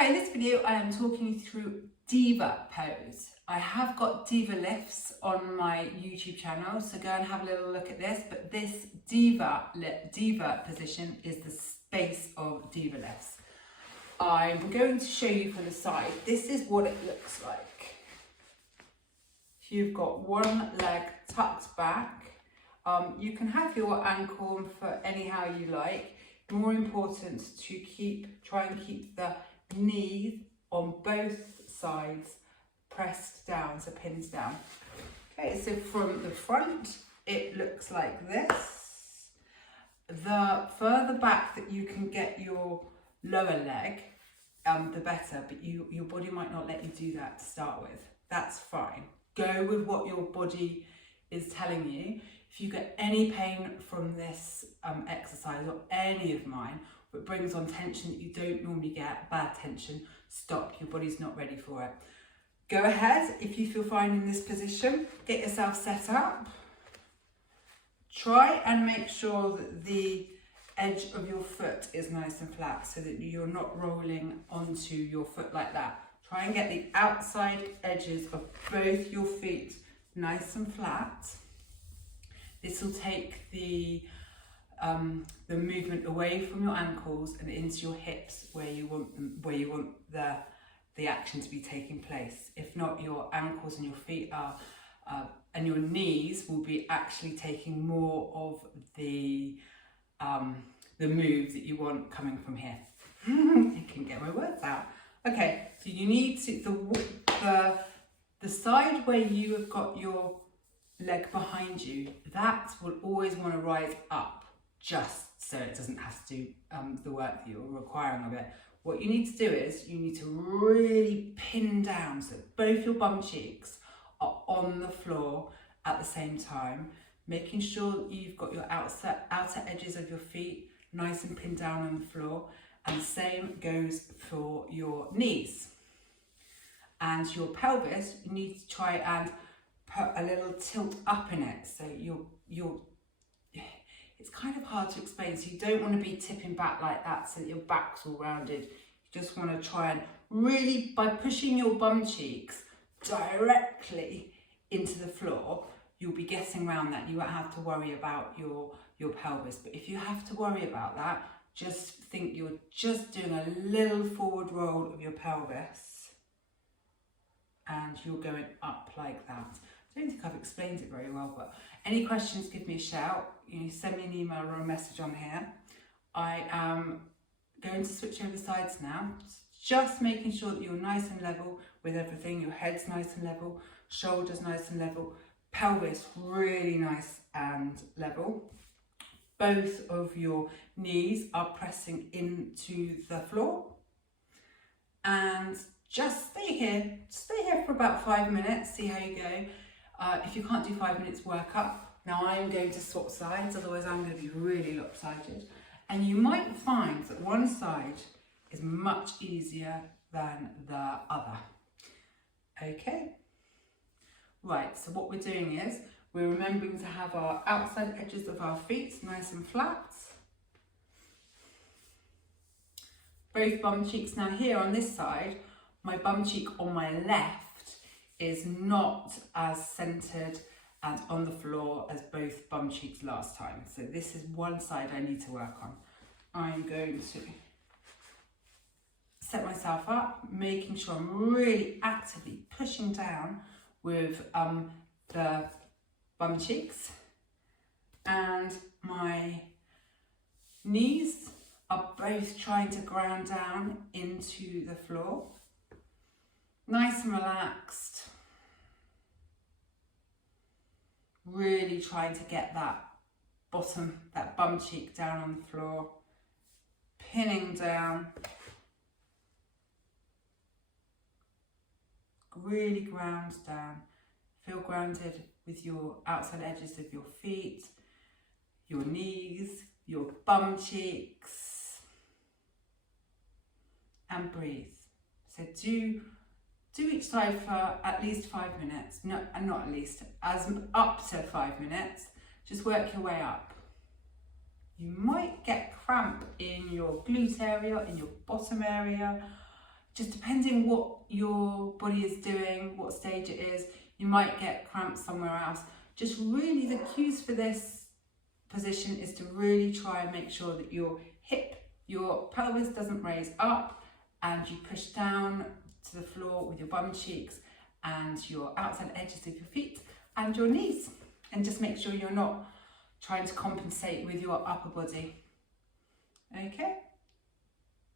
Hi, in this video I am talking you through Diva pose. I have got Diva lifts on my YouTube channel, so go and have a little look at this, but this Diva position is the base of Diva lifts. I'm going to show you from the side. This is what it looks like. You've got one leg tucked back. You can have your ankle for anyhow you like. More important to try and keep the knee on both sides pressed down, so pins down. Okay, so from the front it looks like this. The further back that you can get your lower leg, the better, but your body might not let you do that to start with. That's fine. Go with what your body is telling you. If you get any pain from this exercise, or any of mine, it brings on tension that you don't normally get, bad tension, stop, your body's not ready for it. Go ahead, if you feel fine in this position, get yourself set up. Try and make sure that the edge of your foot is nice and flat so that you're not rolling onto your foot like that. Try and get the outside edges of both your feet nice and flat. This will take the movement away from your ankles and into your hips where you want the action to be taking place. If not, your ankles and your feet and your knees will be actually taking more of the move that you want coming from here. I can get my words out. Okay, so you need to the side where you have got your leg behind you, that will always want to rise up, just so it doesn't have to do the work that you're requiring of it. What you need to do is you need to really pin down so that both your bum cheeks are on the floor at the same time, making sure that you've got your outer edges of your feet nice and pinned down on the floor, and the same goes for your knees. And your pelvis, you need to try and put a little tilt up in it, so it's kind of hard to explain, so you don't want to be tipping back like that so that your back's all rounded. You just want to try and really, by pushing your bum cheeks directly into the floor, you'll be getting around that. You won't have to worry about your pelvis, but if you have to worry about that, just think you're just doing a little forward roll of your pelvis and you're going up like that. I don't think I've explained it very well, but any questions, give me a shout. Send me an email or a message on here. I am going to switch over sides now, just making sure that you're nice and level with everything. Your head's nice and level, shoulders nice and level, pelvis really nice and level. Both of your knees are pressing into the floor, and just stay here for about 5 minutes, see how you go. If you can't do 5 minutes, work up. Now I'm going to swap sides, otherwise I'm going to be really lopsided. And you might find that one side is much easier than the other. Okay. Right, so what we're doing is, we're remembering to have our outside edges of our feet nice and flat. Both bum cheeks. Now here on this side, my bum cheek on my left is not as centered and on the floor as both bum cheeks last time. So this is one side I need to work on. I'm going to set myself up, making sure I'm really actively pushing down with the bum cheeks, and my knees are both trying to ground down into the floor. Nice and relaxed. Really trying to get that bum cheek down on the floor, pinning down. Really ground down. Feel grounded with your outside edges of your feet, your knees, your bum cheeks, and breathe. So do each side for at least 5 minutes, not at least, up to 5 minutes. Just work your way up. You might get cramp in your glute area, in your bottom area. just depending what your body is doing, what stage it is, you might get cramps somewhere else. Just really the cues for this position is to really try and make sure that your hip, your pelvis doesn't raise up, and you push down to the floor with your bum cheeks and your outside edges of your feet and your knees. And just make sure you're not trying to compensate with your upper body. Okay?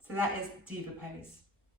So that is Diva pose.